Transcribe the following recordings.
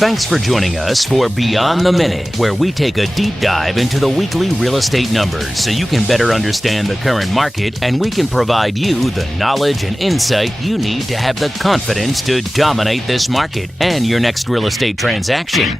Thanks for joining us for Beyond the Minute, where we take a deep dive into the weekly real estate numbers so you can better understand the current market and we can provide you the knowledge and insight you need to have the confidence to dominate this market and your next real estate transaction.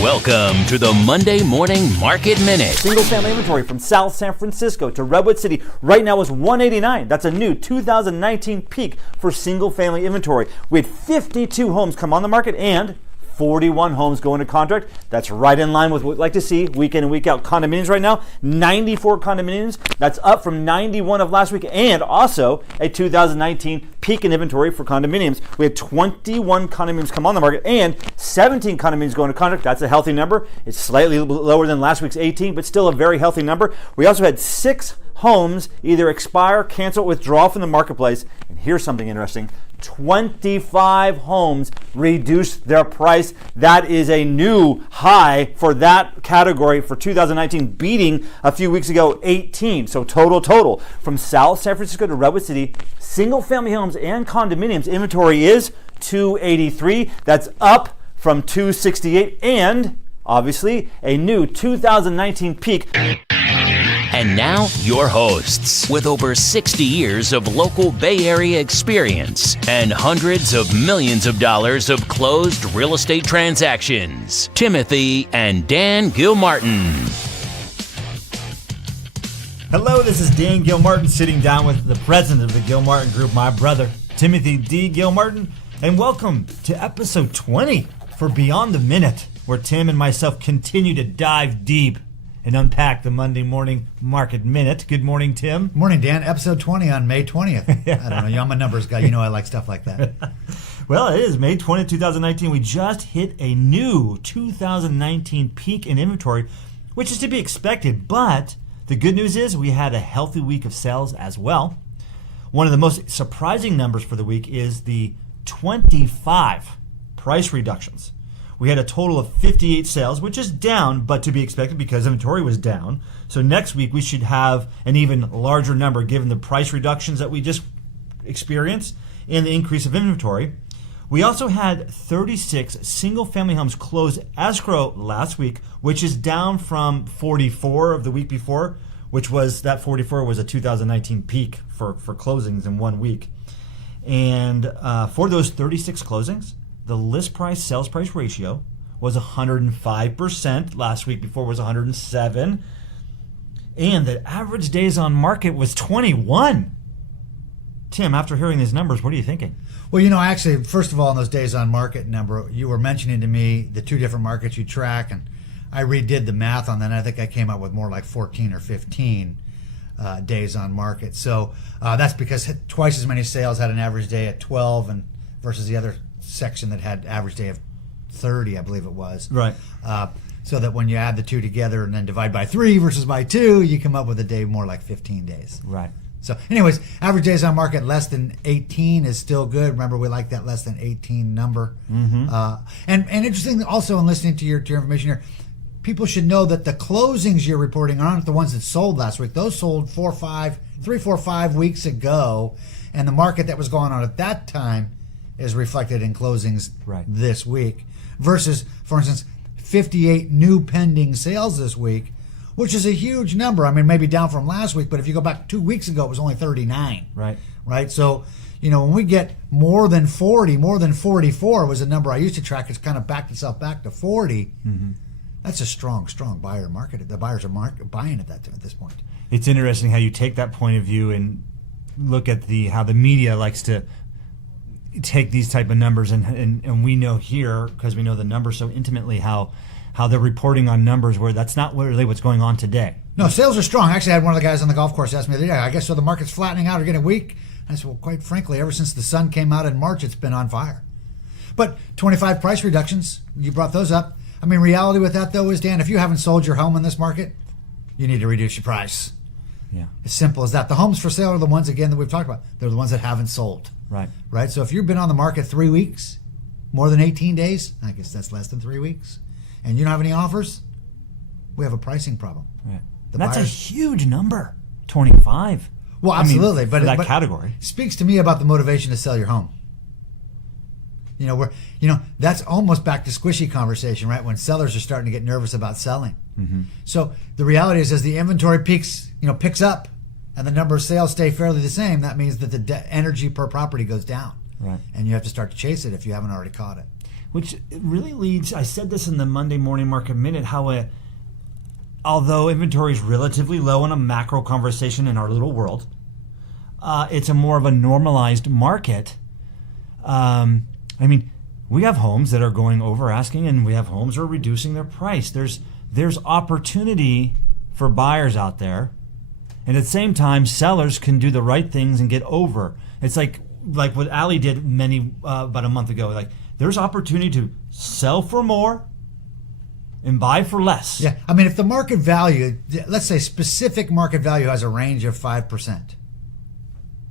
Welcome to the Monday Morning Market Minute. Single family inventory from South San Francisco to Redwood City right now is 189. That's a new 2019 peak for single family inventory. We had 52 homes come on the market and 41 homes go into contract. That's right in line with what we'd like to see week in and week out. Condominiums right now, 94 condominiums. That's up from 91 of last week, and also a 2019 peak in inventory for condominiums. We had 21 condominiums come on the market and 17 condominiums go into contract. That's a healthy number. It's slightly lower than last week's 18, but still a very healthy number. We also had 6 homes either expire, cancel, withdraw from the marketplace. And here's something interesting. 25 homes reduced their price. That is a new high for that category for 2019, beating a few weeks ago 18. So total from South San Francisco to Redwood City, single family homes and condominiums inventory is 283. That's up from 268 and obviously a new 2019 peak. And now, your hosts, with over 60 years of local Bay Area experience and hundreds of millions of dollars of closed real estate transactions, Timothy and Dan Gilmartin. Hello, this is Dan Gilmartin sitting down with the president of the Gilmartin Group, my brother, Timothy D. Gilmartin, and welcome to episode 20 for Beyond the Minute, where Tim and myself continue to dive deep and unpack the Monday Morning Market Minute. Good morning, Tim. Morning, Dan. Episode 20 on May 20th. I don't know. I'm a numbers guy. You know I like stuff like that. Well, it is May 20th, 2019. We just hit a new 2019 peak in inventory, which is to be expected. But the good news is we had a healthy week of sales as well. One of the most surprising numbers for the week is the 25 price reductions. We had a total of 58 sales, which is down, but to be expected because inventory was down. So next week we should have an even larger number given the price reductions that we just experienced and the increase of inventory. We also had 36 single-family homes close escrow last week, which is down from 44 of the week before, which was that 44 was a 2019 peak for closings in 1 week. And for those 36 closings, the list price sales price ratio was 105%. Last week before was 107. And the average days on market was 21. Tim, after hearing these numbers, what are you thinking? Well, you know, actually, first of all, on those days on market number, you were mentioning to me the two different markets you track, and I redid the math on that. And I think I came up with more like 14 or 15 days on market. So that's because twice as many sales had an average day at 12 and versus the other section that had average day of 30, I believe it was. Right. So that when you add the two together and then divide by 3 versus by 2, you come up with a day more like 15 days. Right. So anyways, average days on market less than 18 is still good. Remember, we like that less than 18 number. Mm-hmm. And interesting also in listening to your information here, people should know that the closings you're reporting aren't the ones that sold last week. Those sold 3, 4, 5 weeks ago. And the market that was going on at that time is reflected in closings this week versus, for instance, 58 new pending sales this week, which is a huge number. I mean, maybe down from last week, but if you go back 2 weeks ago, it was only 39. Right. So, you know, when we get more than 40, more than 44 was a number I used to track. It's kind of backed itself back to 40. Mm-hmm. That's a strong buyer market. The buyers are buying at this point. It's interesting how you take that point of view and look at how the media likes to take these type of numbers, and we know here, because we know the numbers so intimately, how they're reporting on numbers where that's not really what's going on today. No, sales are strong. Actually, I had one of the guys on the golf course ask me the other day, I guess so the market's flattening out or getting weak? I said, well, quite frankly, ever since the sun came out in March, it's been on fire. But 25 price reductions, you brought those up. I mean, reality with that, though, is, Dan, if you haven't sold your home in this market, you need to reduce your price. Yeah. As simple as that. The homes for sale are the ones, again, that we've talked about. They're the ones that haven't sold. Right. So if you've been on the market 3 weeks, more than 18 days, I guess that's less than 3 weeks, and you don't have any offers, we have a pricing problem. Right. That's a huge number, 25. Well, absolutely. For that category. Speaks to me about the motivation to sell your home. That's almost back to squishy conversation, right? When sellers are starting to get nervous about selling. Mm-hmm. So the reality is, as the inventory picks up, and the number of sales stay fairly the same, that means that the energy per property goes down, right? And you have to start to chase it if you haven't already caught it. Which really leads. I said this in the Monday Morning Market Minute. How although inventory is relatively low in a macro conversation in our little world, it's a more of a normalized market. We have homes that are going over asking, and we have homes that are reducing their price. There's opportunity for buyers out there, and at the same time, sellers can do the right things and get over. It's like what Ali did about a month ago. Like, there's opportunity to sell for more and buy for less. Yeah, if the market value, let's say specific market value, has a range of 5%,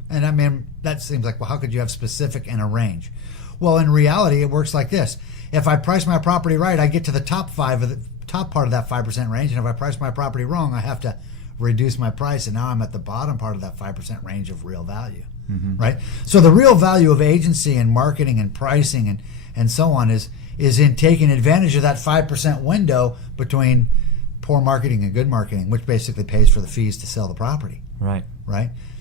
and that seems like, well, how could you have specific and a range? Well, in reality, it works like this: if I price my property right, I get to the top part of that 5% range, and if I price my property wrong, I have to reduce my price, and now I'm at the bottom part of that 5% range of real value, right? So the real value of agency and marketing and pricing and so on is in taking advantage of that 5% window between poor marketing and good marketing, which basically pays for the fees to sell the property. Right.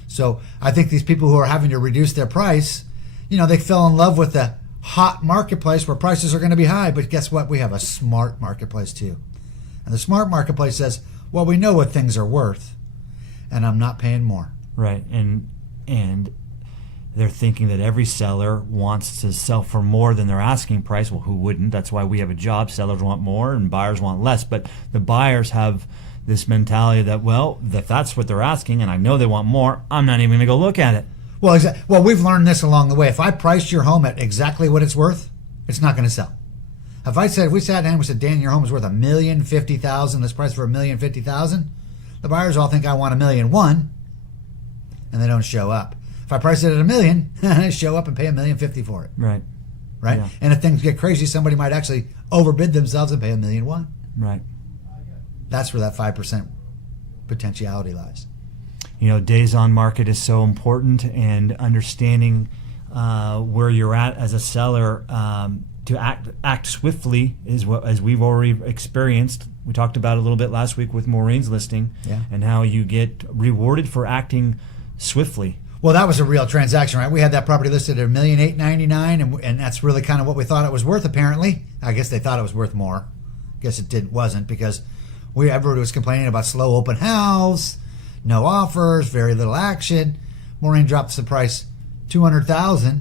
So I think these people who are having to reduce their price, they fell in love with the hot marketplace where prices are going to be high, but guess what? We have a smart marketplace too. And the smart marketplace says, well, we know what things are worth, and I'm not paying more. Right. And they're thinking that every seller wants to sell for more than their asking price. Well, who wouldn't? That's why we have a job. Sellers want more and buyers want less. But the buyers have this mentality that, well, if that's what they're asking and I know they want more, I'm not even going to go look at it. Well, Well, we've learned this along the way. If I priced your home at exactly what it's worth, it's not going to sell. If we sat down and we said, Dan, your home is worth $1,050,000, let's price for $1,050,000, the buyers all think I want $1,001,000, and they don't show up. If I price it at $1 million, they show up and pay $1,050,000 for it. Right. Yeah. And if things get crazy, somebody might actually overbid themselves and pay $1,001,000. Right. That's where that 5% potentiality lies. Days on market is so important, and understanding where you're at as a seller to act swiftly is what, as we've already experienced. We talked about it a little bit last week with Maureen's listing, and how you get rewarded for acting swiftly. Well, that was a real transaction, right? We had that property listed at $1,899,000, and that's really kind of what we thought it was worth. Apparently, I guess they thought it was worth more. I guess it wasn't, because everybody was complaining about slow open house, no offers, very little action. Maureen drops the price $200,000,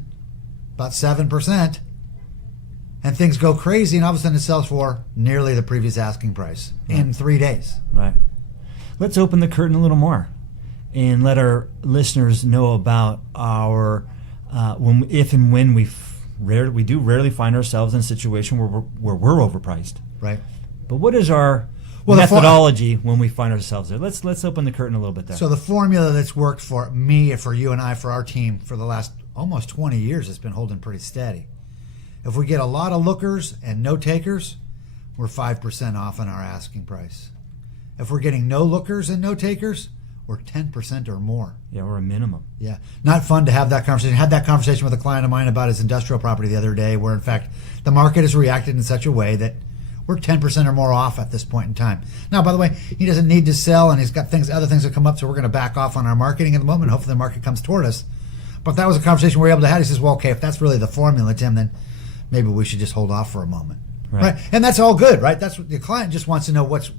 about 7%, and things go crazy, and all of a sudden it sells for nearly the previous asking price in 3 days. Right. Let's open the curtain a little more and let our listeners know about our when we do rarely find ourselves in a situation where we're overpriced. Right. But what is our methodology when we find ourselves there? Let's open the curtain a little bit there. So the formula that's worked for me, for you and I, for our team for the last almost 20 years has been holding pretty steady. If we get a lot of lookers and no takers, we're 5% off on our asking price. If we're getting no lookers and no takers, we're 10% or more. Yeah, we're a minimum. Yeah. Not fun to have that conversation. I had that conversation with a client of mine about his industrial property the other day, where in fact the market has reacted in such a way that we're 10% or more off at this point in time. Now, by the way, he doesn't need to sell, and he's got other things that come up, so we're going to back off on our marketing at the moment. Hopefully the market comes toward us. But that was a conversation we were able to have. He says, well, okay, if that's really the formula, Tim, then maybe we should just hold off for a moment. Right? And that's all good, right? That's what the client just wants to know. What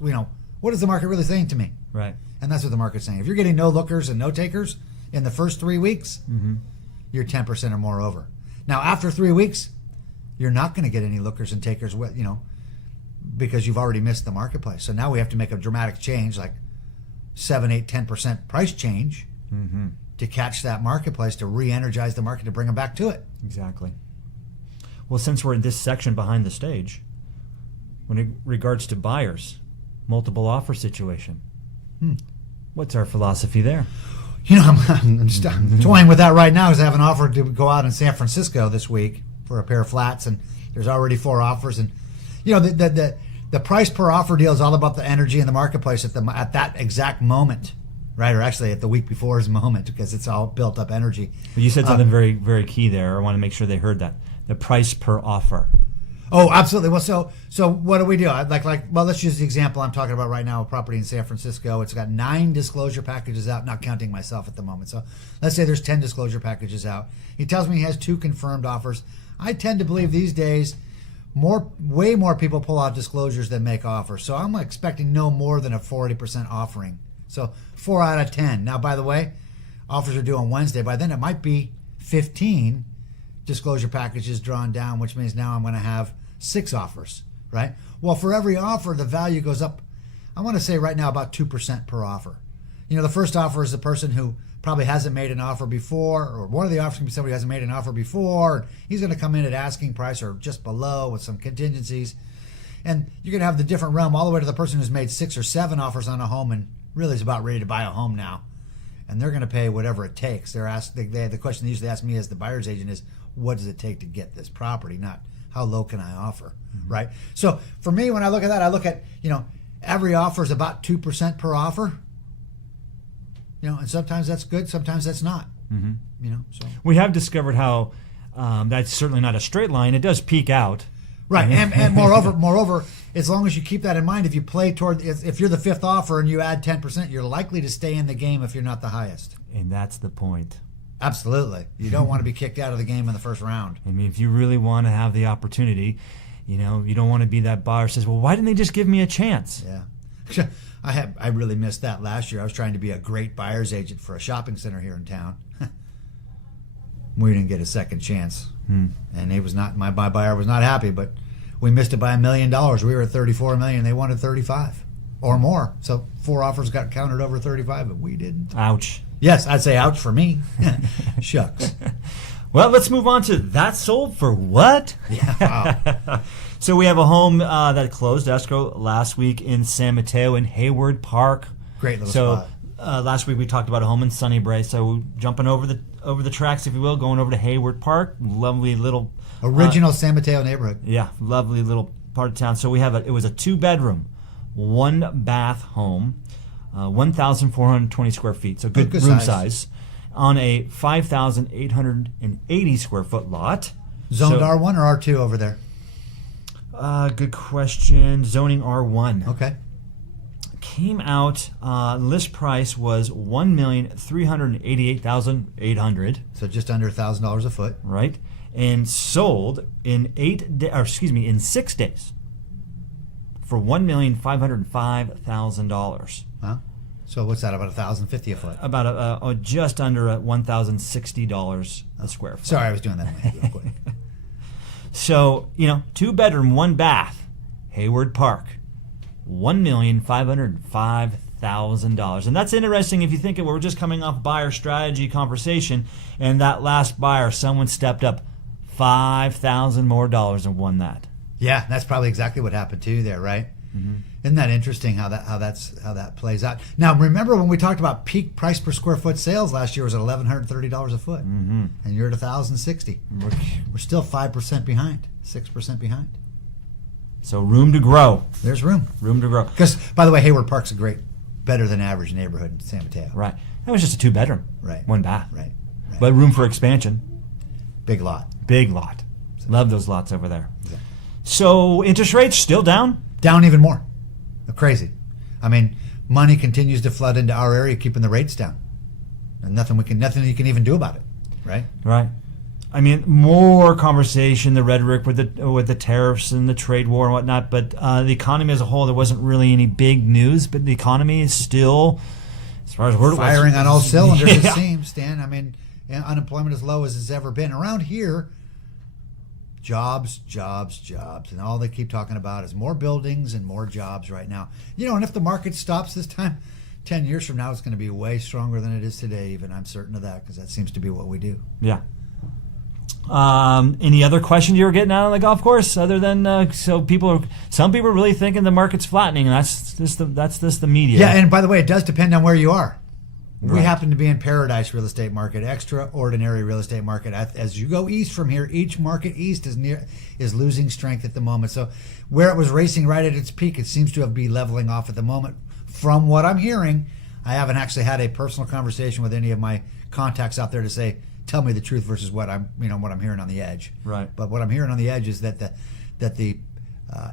is the market really saying to me? Right. And that's what the market's saying. If you're getting no lookers and no takers in the first 3 weeks, you're 10% or more over. Now, after 3 weeks, you're not going to get any lookers and takers, because you've already missed the marketplace. So now we have to make a dramatic change, like 7, 8, 10% price change to catch that marketplace, to re-energize the market, to bring them back to it. Exactly. Well, since we're in this section behind the stage, when it regards to buyers, multiple offer situation, what's our philosophy there? I'm toying with that right now, because I have an offer to go out in San Francisco this week for a pair of flats, and there's already 4 offers. And the price per offer deal is all about the energy in the marketplace at that exact moment, right? Or actually at the week before's moment, because it's all built up energy. But you said something very, very key there. I want to make sure they heard that. the price per offer. Oh, absolutely. Well, so what do we do? Well, let's use the example I'm talking about right now, a property in San Francisco. It's got 9 disclosure packages out, not counting myself at the moment. So let's say there's 10 disclosure packages out. He tells me he has 2 confirmed offers. I tend to believe these days way more people pull out disclosures than make offers. So I'm expecting no more than a 40% offering. So 4 out of 10. Now, by the way, offers are due on Wednesday. By then it might be 15 disclosure packages drawn down, which means now I'm going to have 6 offers, right? Well, for every offer, the value goes up, I want to say right now about 2% per offer. The first offer is the person who probably hasn't made an offer before, or one of the offers can be somebody who hasn't made an offer before. He's going to come in at asking price or just below with some contingencies. And you're going to have the different realm all the way to the person who's made 6 or 7 offers on a home and really is about ready to buy a home now. And they're going to pay whatever it takes. The question they usually ask me as the buyer's agent is, what does it take to get this property? Not how low can I offer, right? So for me, when I look at that, I look at, every offer is about 2% per offer. And sometimes that's good, sometimes that's not. So we have discovered how that's certainly not a straight line. It does peak out. Right, and moreover, as long as you keep that in mind, if you play toward, if you're the 5th offer and you add 10%, you're likely to stay in the game if you're not the highest. And that's the point. Absolutely. You don't want to be kicked out of the game in the first round. I mean, if you really want to have the opportunity, you don't want to be that buyer who says, well, why didn't they just give me a chance? Yeah. I really missed that last year. I was trying to be a great buyer's agent for a shopping center here in town. We didn't get a second chance. And it was not, my buyer was not happy, but we missed it by $1 million. We were at $34 million. They wanted 35 or more. So 4 offers got counted over 35, but we didn't. Ouch. Yes, I'd say ouch for me. Shucks. Well, let's move on to that sold for what? Yeah, wow. So we have a home that closed escrow last week in San Mateo in Hayward Park. Great little spot. Last week we talked about a home in Sunnybrae. So jumping over the tracks, if you will, going over to Hayward Park. Lovely little original San Mateo neighborhood. Yeah, lovely little part of town. So we have it was a 2-bedroom, 1-bath home. 1,420 square feet, so good room size, on a 5,880 square foot lot. Zoned R1 or R2 over there? Good question. Zoning R1. Okay. Came out, list price was $1,388,800. So just under $1,000 a foot. Right. And sold in 6 days for $1,505,000. Huh? So what's that, about $1,050 a foot? About just under $1,060 a square foot. Sorry, I was doing that real quick. So, 2-bedroom, 1-bath, Hayward Park, $1,505,000. And that's interesting if you think we're just coming off buyer strategy conversation, and that last buyer, someone stepped up $5,000 more and won that. Yeah, that's probably exactly what happened to you there, right? Mm-hmm. Isn't that interesting how that plays out? Now, remember when we talked about peak price per square foot sales last year was at $1,130 a foot, and you're at $1,060. We're still 5% behind, 6% behind. So room to grow. There's room to grow. Because, by the way, Hayward Park's better than average neighborhood in San Mateo. Right. That was just a 2-bedroom. Right. 1-bath. Right. But room for expansion. Big lot. Big lot. Love those lots over there. Exactly. So interest rates still down? Down even more. Crazy. I mean, money continues to flood into our area, keeping the rates down, and nothing you can even do about it, right? Right. I mean, more conversation, the rhetoric with the tariffs and the trade war and whatnot, but the economy as a whole, there wasn't really any big news. But the economy is still, as far as we're firing on all cylinders. It seems, Stan. I mean, unemployment as low as it's ever been around here. Jobs, and all they keep talking about is more buildings and more jobs right now. And if the market stops this time, 10 years from now, it's going to be way stronger than it is today, even. I'm certain of that, because that seems to be what we do. Yeah. Any other questions you were getting out on the golf course other than some people are really thinking the market's flattening, and that's just the media. Yeah, and by the way, it does depend on where you are. Right. We happen to be in paradise real estate market, extraordinary real estate market. As you go east from here, each market east is losing strength at the moment. So where it was racing right at its peak, it seems to be leveling off at the moment. From what I'm hearing, I haven't actually had a personal conversation with any of my contacts out there to say, tell me the truth versus what I'm hearing on the edge. Right. But what I'm hearing on the edge is that the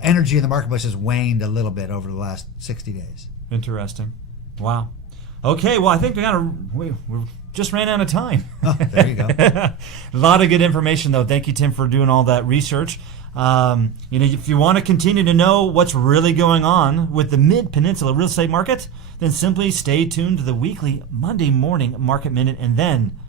energy in the marketplace has waned a little bit over the last 60 days. Interesting. Wow. Okay, well, I think we just ran out of time. Oh, there you go. A lot of good information, though. Thank you, Tim, for doing all that research. If you want to continue to know what's really going on with the Mid-Peninsula real estate market, then simply stay tuned to the weekly Monday morning Market Minute, and then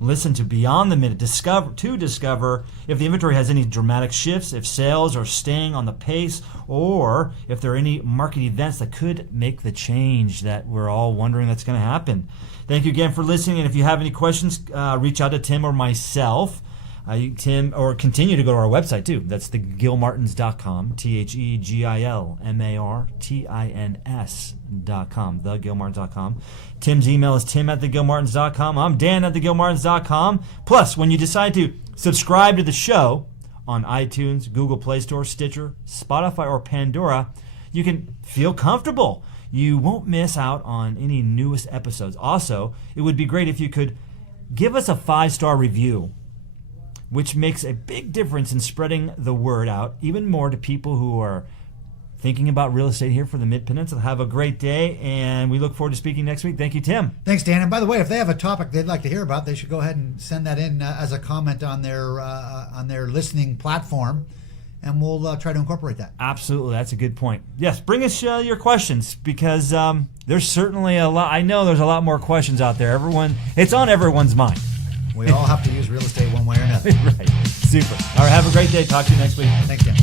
listen to Beyond the Minute to discover if the inventory has any dramatic shifts, if sales are staying on the pace, or if there are any market events that could make the change that we're all wondering that's going to happen. Thank you again for listening, and if you have any questions, reach out to Tim or myself. Tim, or continue to go to our website too. That's thegilmartins.com, thegilmartins.com, thegilmartins.com. Tim's email is tim@thegilmartins.com. I'm dan@thegilmartins.com. Plus, when you decide to subscribe to the show on iTunes, Google Play Store, Stitcher, Spotify, or Pandora, you can feel comfortable. You won't miss out on any newest episodes. Also, it would be great if you could give us a 5-star review, which makes a big difference in spreading the word out even more to people who are thinking about real estate here for the Mid-Peninsula. Have a great day, and we look forward to speaking next week. Thank you, Tim. Thanks, Dan. And by the way, if they have a topic they'd like to hear about, they should go ahead and send that in as a comment on their listening platform, and we'll try to incorporate that. Absolutely. That's a good point. Yes, bring us your questions, because there's certainly a lot. I know there's a lot more questions out there. It's on everyone's mind. We all have to use real estate one way or another. Right. Super. All right. Have a great day. Talk to you next week. Thanks, Dan.